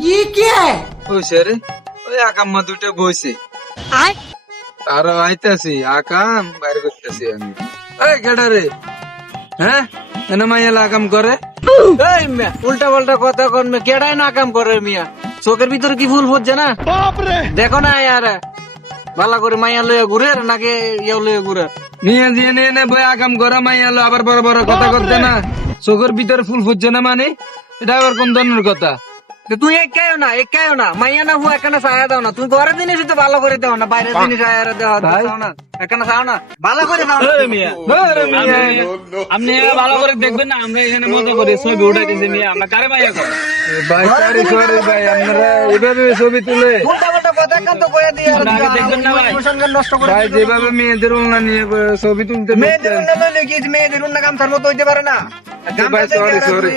ये क्या है? বসে রে ওই আকাম্মা দুটো বসে আর আইতাছি আকাম বাইরে করতেছি আমি এই কেডা রে হ্যাঁ এনে মাইয়ালা আকাম করে এই মিয়া উল্টা পাল্টা কথা কন মে কেডাই না কাম করে মিয়া চোখের ভিতরে কি ফুল ফুটছে না দেখো না यार ভালো করে মাইয়া লয়ে ঘুরে নাকি ইয়া লয়ে ঘুরে নিয়ে দিয়ে এনে বই আকাম করে মাইয়ালো আবার বড় বড় কথা করতে না চোখের ভিতরে ফুল ফুটছে না মানে এটা আবার কোন ধরনের কথা তুই একাইও না মাইয়া না হুয়া এখানে ছায়া দাও না তুমি ঘরের জিনিস তো ভালো করে দাও না বাইরের জিনিস আয়ারে দাও না এখানে ছাও না ভালো করে দাও না মিয়া আপনি ভালো করে দেখবেন না আমরা এখানে মজা করি ছবি উঠাইতেছি মিয়া আমরা কারে মাইয়া কর ভাই সরি ভাই আপনারা এভাবে ছবি তুলে উল্টা পাল্টা কথা কান তো কইয়া দিয়ে আর আগে দেখবেন না ভাই। ইমোশন নষ্ট করে ভাই যেভাবে মেয়েদের উন্না নিয়ে ছবি তুলতে মেয়েদের উন্নয়ন লইলে কি মেয়েদের উন্নয়ন কাম থার মতো হইতে পারে না ভাই সরি